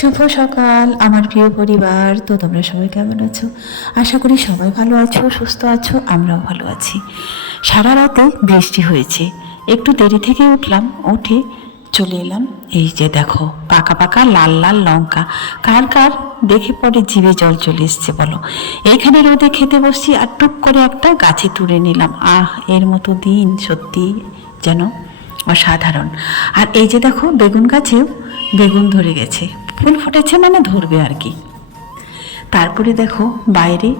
শুভ সকাল, আমার প্রিয় পরিবার। তো তোমরা সবাই কেমন আছো? আশা করি সবাই ভালো আছো, সুস্থ আছো, আমরাও ভালো আছি। সারা রাতে বৃষ্টি হয়েছে। একটু দেরি থেকে উঠলাম, উঠে চলে এলাম। এই যে দেখো, পাকা পাকা লাল লাল লঙ্কা। কার কার দেখে পরে জিভে জল চলে এসছে, বলো। এইখানে রোদে খেতে বসছি আর টুক করে একটা গাছে তুলে নিলাম। আহ, এর মতো দিন সত্যি যেন অসাধারণ। আর এই যে দেখো, বেগুন গাছেও বেগুন ধরে গেছে। ফুল ফুটেছে মানে ধরবে আর কি। তারপরে দেখো বাইরে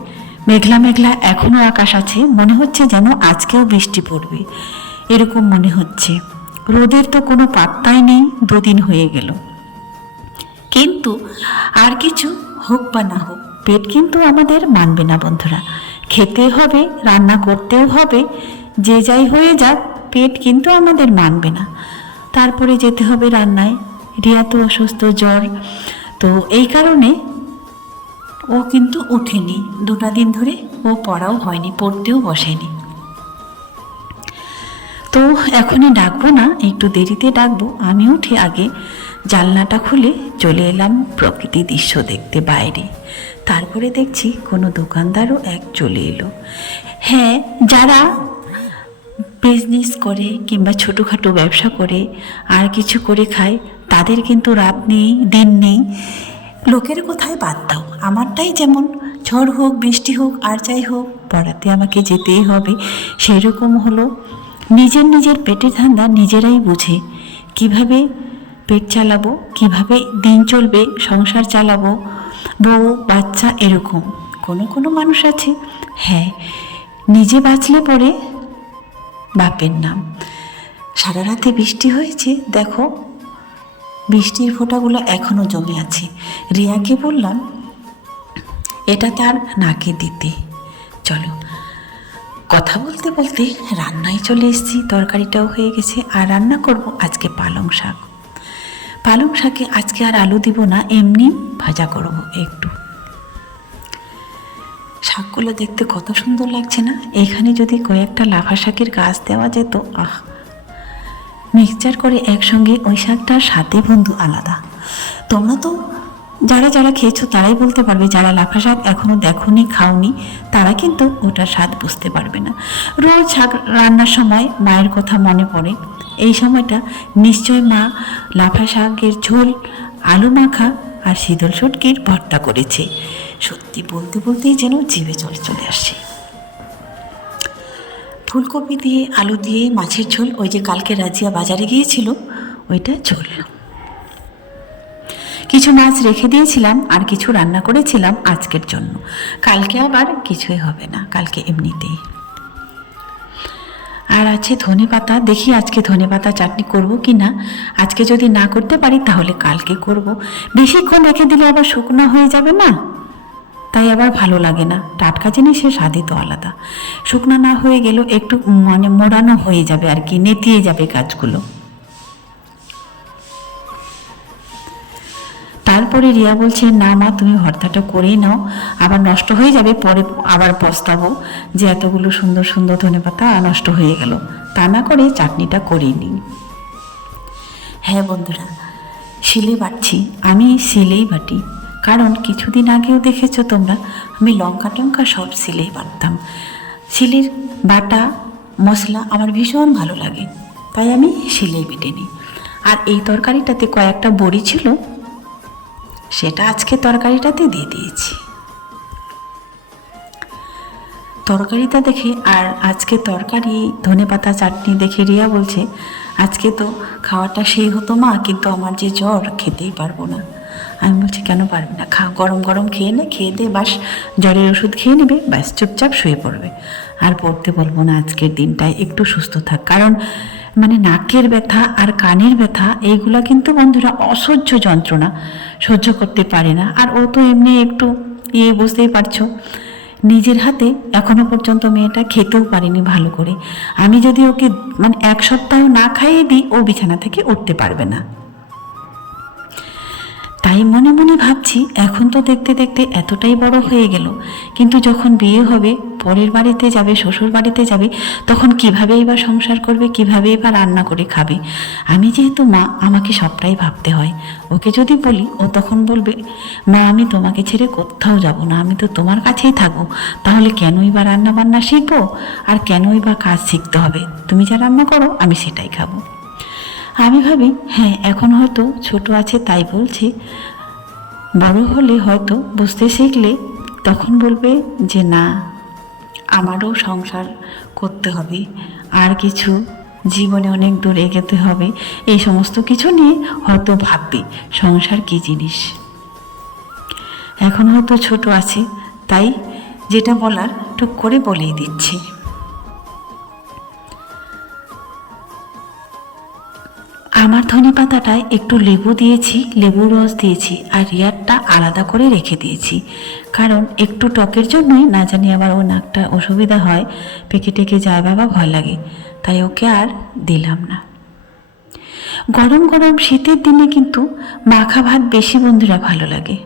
মেঘলা মেঘলা এখনও আকাশ আছে, মনে হচ্ছে যেন আজকেও বৃষ্টি পড়বে। এরকম মনে হচ্ছে। রোদের তো কোনো পাত্তাই নেই, দুদিন হয়ে গেল। কিন্তু আর কিছু হোক বা না হোক, পেট কিন্তু আমাদের মানবে না বন্ধুরা। খেতে হবে, রান্না করতেও হবে, যে যাই হয়ে যাক, পেট কিন্তু আমাদের মানবে না। তারপরে যেতে হবে রান্নায়। রিয়া তো অসুস্থ, জ্বর। তো এই কারণে ও কিন্তু ওঠেনি। দুটা দিন ধরে ও পড়াও হয়নি, পড়তেও বসেনি। তো এখনই ডাকবো না, একটু দেরিতে ডাকবো। আমি উঠে আগে জানলাটা খুলে চলে এলাম প্রকৃতি দৃশ্য দেখতে বাইরে। তারপরে দেখছি কোনো দোকানদারও এক চলে এলো। হ্যাঁ যারা বিজনেস করে কিংবা ছোটোখাটো ব্যবসা করে, আর কিছু করে খায় তাদের কিন্তু রাত নেই, দিন নেই। লোকের কোথায় বাদ দাও। আমারটাই যেমন ঝড় হোক, বৃষ্টি হোক, আর যাই হোক, পড়াতে আমাকে যেতেই হবে। সেই রকম হলো। নিজের নিজের পেটের ধান্দা নিজেরাই বুঝে। কীভাবে পেট চালাবো, কীভাবে দিন চলবে, সংসার চালাবো, বউ, বাচ্চা এরকম। কোনো কোনো মানুষ আছে। হ্যাঁ নিজে বাঁচলে পরে বাপের নাম। সারা রাতে বৃষ্টি হয়েছে, দেখো। বৃষ্টির ফোঁটাগুলো এখনও জমে আছে। রিয়াকে বললাম, এটা তার নাকে দিতে। চলো। কথা বলতে বলতে রান্নায় চলে এসেছি। তরকারিটাও হয়ে গেছে। আর রান্না করব আজকে পালং শাক। পালং শাকে আজকে আর আলু দিব না, এমনি ভাজা করব একটু। শাকগুলো দেখতে কত সুন্দর লাগছে না? এখানে যদি কয়েকটা লাফা শাকের গাছ দেওয়া যেত, আহ! মিক্সচার করে একসঙ্গে ওই শাকটার সাথে বন্ধু আলাদা। তোমরা তো যারা যারা খেয়েছো তারাই বলতে পারবে, যারা লাফা শাক এখনও দেখোনি, খাওনি, তারা কিন্তু ওটার স্বাদ বুঝতে পারবে না। রোজ শাক রান্নার সময় মায়ের কথা মনে পড়ে। এই সময়টা নিশ্চয় মা লাফা শাকের ঝোল, আলু মাখা আর শীতল সটকির ভর্তা করেছে। সত্যি বলতে বলতেই যেন জিভে জল চলে আসছে। ফুলকপি দিয়ে, আলু দিয়ে, মাছের ঝোল, ওই যে কালকে রাজিয়া বাজারে গিয়েছিল, ওইটা ঝোল। কিছু মাছ রেখে দিয়েছিলাম, আর কিছু রান্না করেছিলাম আজকের জন্য। কালকে আবার কিছুই হবে না, কালকে এমনিতেই। আর আছে ধনে পাতা, দেখি আজকে ধনে পাতা চাটনি করব কি না। আজকে যদি না করতে পারি, তাহলে কালকে করব। বেশিক্ষণ রেখে দিলে আবার শুকনো হয়ে যাবে না? তাই আবার ভালো লাগে না। টাটকা জিনিসের স্বাদই তো আলাদা। শুকনো না হয়ে গেলেও একটু মানে মোড়ানো হয়ে যাবে আর কি, নেতিয়ে যাবে কাজগুলো। তারপরে রিয়া বলছে, না মা, তুমি ভর্তাটা করেই নাও। আবার নষ্ট হয়ে যাবে, পরে আবার পস্তাবো। যে এতগুলো সুন্দর সুন্দর ধনে পাতা নষ্ট হয়ে গেল। তা না করে চাটনিটা করেই নিই। হ্যাঁ বন্ধুরা, শিলে বাটছি। আমি শিলেই বাটি। কারণ কিছুদিন আগেও দেখেছ তোমরা, আমি লঙ্কা টঙ্কা সব সিলেই বাটতাম শিলের বাটা, মশলা আমার ভীষণ ভালো লাগে, তাই আমি শিলেই বেটে নিই আর এই তরকারিটাতে কয়েকটা বড়ি ছিল, সেটা আজকে তরকারিটাতে দিয়ে দিয়েছি। তরকারিটা দেখে, আর আজকে তরকারি, ধনে পাতা, চাটনি দেখে রিয়া বলছে, আজকে তো খাওয়াটা সেই হতো মা, কিন্তু আমার যে জ্বর, খেতেই পারব না। আমি বলছি, কেন পারবে না? খা, গরম গরম খেয়ে নে, খেয়ে দে, বাস। জ্বরের ওষুধ খেয়ে নেবে ব্যাস চুপচাপ শুয়ে পড়বে। আর পড়তে বলব না, আজকের দিনটায় একটু সুস্থ থাক। কারণ মানে নাকের ব্যথা আর কানের ব্যথা, এইগুলা কিন্তু বন্ধুরা অসহ্য যন্ত্রণা, সহ্য করতে পারে না। আর ও তো এমনি একটু ইয়ে বুঝতেই পারছ। নিজের হাতে এখনও পর্যন্ত মেয়েটা খেতেও পারেনি ভালো করে। আমি যদি ওকে মানে এক সপ্তাহ না খাইয়ে দিই, ও বিছানা থেকে উঠতে পারবে না। তাই মনে মনে ভাবছি, এখন তো দেখতে দেখতে এতটাই বড় হয়ে গেল। কিন্তু যখন বিয়ে হবে, পরের বাড়িতে যাবে, শ্বশুর বাড়িতে যাবে, তখন কীভাবে এবার সংসার করবে কীভাবে এবার রান্না করে খাবে? আমি যেহেতু মা, আমাকে সবটাই ভাবতে হয়। ওকে যদি বলি, ও তখন বলবে, মা, আমি তোমাকে ছেড়ে কোথাও যাব না, আমি তো তোমার কাছেই থাকব। তাহলে কেনই বা রান্না বান্না শিখব? আর কেনই বা কাজ শিখতে হবে? তুমি যা রান্না করো, আমি সেটাই খাব। আমি ভাবি হ্যাঁ এখন হয়তো ছোট আছে তাই বলছি। বড় হলে হয়তো বুঝতে শিখলে তখন বলবে যে না, আমারও সংসার করতে হবে। আর কিছু জীবনে অনেক দূর এগোতে হবে। এই সমস্ত কিছু নিয়ে হয়তো ভাববে সংসার কী জিনিস। এখন হয়তো ছোট আছে, তাই যেটা বলার টুক করে বলেই দিচ্ছি। আমার ধনে পাতাটায় একটু লেবু দিয়েছি, লেবুর রস দিয়েছি আর রিয়ারটা আলাদা করে রেখে দিয়েছি। কারণ একটু টকের জন্যই না জানি আবার ও নাকটা অসুবিধা হয়, পেকে টেকে যায় বাবা, ভয় লাগে। তাই ওকে আর দিলাম না। গরম গরম শীতের দিনে কিন্তু মাখা ভাত বেশি বন্ধুরা ভালো লাগে।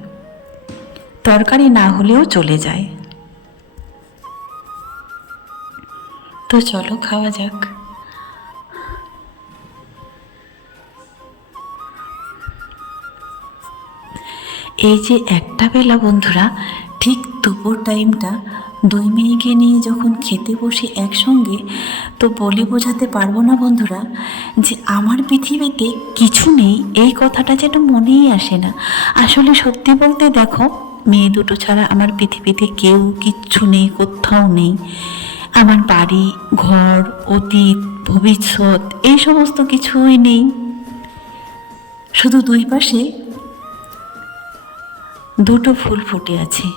তরকারি না হলেও চলে যায়। তো চলো খাওয়া যাক। এই যে একটা বেলা বন্ধুরা, ঠিক দুপুর টাইমটা দুই মেয়েকে নিয়ে যখন খেতে বসি একসঙ্গে, তো বলে বোঝাতে পারব না বন্ধুরা যে আমার পৃথিবীতে কিছু নেই, এই কথাটা যেন মনেই আসে না। আসলে সত্যি বলতে দেখো, মেয়ে দুটো ছাড়া আমার পৃথিবীতে কেউ কিচ্ছু নেই, কোথাও নেই। আমার বাড়ি, ঘর, অতীত, ভবিষ্যৎ, এই সমস্ত কিছুই নেই। শুধু দুই পাশে দুটো ফুল ফুটে আছে।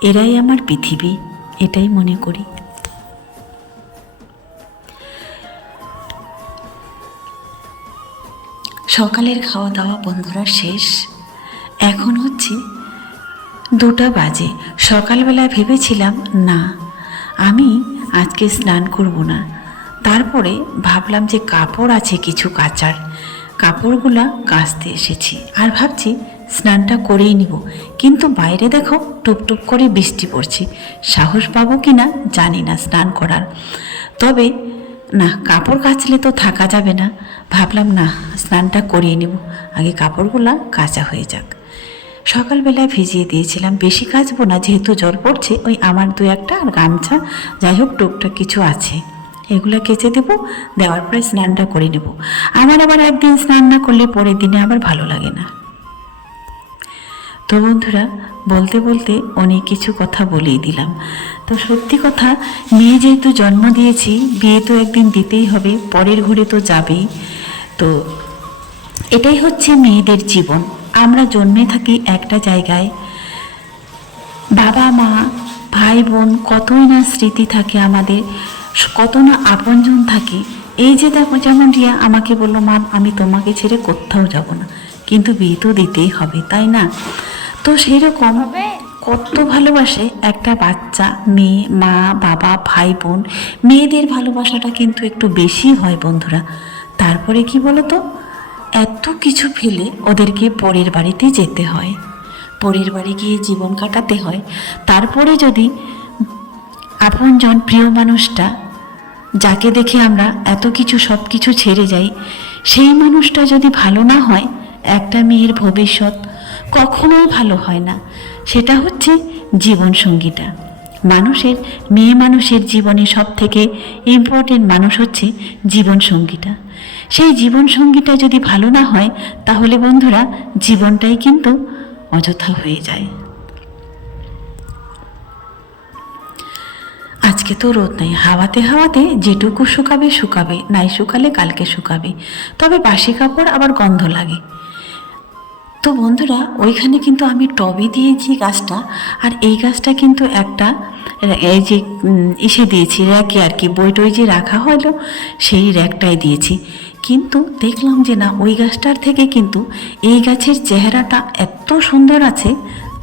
এরাই আমার পৃথিবী, এটাই মনে করি। সকালের খাওয়া দাওয়া বন্ধুরা শেষ। এখন হচ্ছে দুটা বাজে। সকালবেলা ভেবেছিলাম, না, আমি আজকে স্নান করব না। তারপরে ভাবলাম যে কাপড় আছে কিছু কাচার। কাপড়গুলা কাচতে এসেছি। আর ভাবছি স্নানটা করেই নিব। কিন্তু বাইরে দেখো টুপটুপ করে বৃষ্টি পড়ছে। সাহস পাবো কি না জানি না স্নান করার। তবে না, কাপড় কাচলে তো থাকা যাবে না। ভাবলাম না, স্নানটা করিয়ে নেব। আগে কাপড়গুলা কাঁচা হয়ে যাক। সকালবেলায় ভিজিয়ে দিয়েছিলাম। বেশি কাচবো না, যেহেতু জল পড়ছে, ওই আমার দু একটা আর গামছা। যাই হোক, টুকটাক কিছু আছে। এগুলো কেচে দেবো, দেওয়ার পরে স্নানটা করে নেব। আমার আবার একদিন স্নান না করলে পরের দিনে আবার ভালো লাগে না। তো বন্ধুরা, বলতে বলতে অনেক কিছু কথা বলেই দিলাম। তো সত্যি কথা, মেয়ে যেহেতু জন্ম দিয়েছি, বিয়ে তো একদিন দিতেই হবে, পরের ঘরে তো যাবেই। তো এটাই হচ্ছে মেয়েদের জীবন। আমরা জন্মে থাকি একটা জায়গায়। বাবা, মা, ভাই, বোন, কতই না স্মৃতি থাকে আমাদের কত না আপনজন থাকে। এই যে দেখো, যেমন রিয়া আমাকে বলল, মা, আমি তোমাকে ছেড়ে কোথাও যাব না। কিন্তু বিয়ে তো দিতেই হবে, তাই না? তো সেই রকম কত ভালোবাসে একটা বাচ্চা মেয়ে মা বাবা ভাই বোন। মেয়েদের ভালোবাসাটা কিন্তু একটু বেশি হয় বন্ধুরা। তারপরে কি বলতো? এত কিছু ফেলে ওদেরকে পরের বাড়িতে যেতে হয়। পরের বাড়ি গিয়ে জীবন কাটাতে হয়। তারপরে যদি আপনজন প্রিয় মানুষটা যাকে দেখে আমরা এত কিছু সব কিছু ছেড়ে যাই সেই মানুষটা যদি ভালো না হয় একটা মেয়ের ভবিষ্যৎ কখনোই ভালো হয় না। সেটা হচ্ছে জীবনসঙ্গীটা। মানুষের, মেয়ে মানুষের জীবনে সব থেকে ইম্পর্টেন্ট মানুষ হচ্ছে জীবনসঙ্গীটা। সেই জীবনসঙ্গীটা যদি ভালো না হয়, তাহলে বন্ধুরা, জীবনটাই কিন্তু অযথা হয়ে যায়। আজকে তো রোদ নাই। হাওয়াতে হাওয়াতে যেটুকু শুকাবে শুকাবে। নাই শুকালে কালকে শুকাবে। তবে বাসি কাপড় আবার গন্ধ লাগে। তো বন্ধুরা, ওইখানে কিন্তু আমি টবে দিয়েছি গাছটা, আর এই গাছটা কিন্তু একটা এই যে ইসে দিয়েছি, র্যাকে আর কি বই টই যে রাখা হলো সেই র্যাকটাই দিয়েছি। কিন্তু দেখলাম যে না, ওই গাছটার থেকে কিন্তু এই গাছের চেহারাটা এত সুন্দর আছে,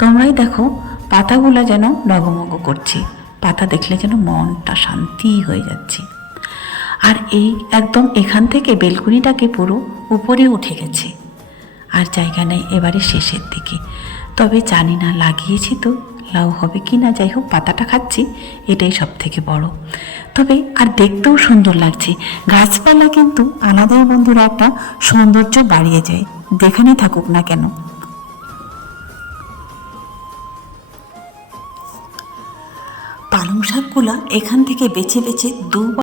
তোমরাই দেখো, পাতাগুলো যেন ডগমগ করছে, পাতা দেখলে যেন মনটা শান্তি হয়ে যাচ্ছে। আর এই একদম এখান থেকে বেলকুনিটাকে পুরো উপরে উঠে গেছে। আর জায়গা নেই এবারে শেষের দিকে। তবে জানি না লাগিয়েছি তো, লাউ হবে কি না, যাই হোক, পাতাটা খাচ্ছি, এটাই সব থেকে বড়। তবে আর দেখতেও সুন্দর লাগছে। গাছপালা কিন্তু আলাদাই বন্ধুরা একটা সৌন্দর্য বাড়িয়ে যায় যেখানেই থাকুক না কেন। পালং শাকগুলা এখান থেকে বেছে বেছে দু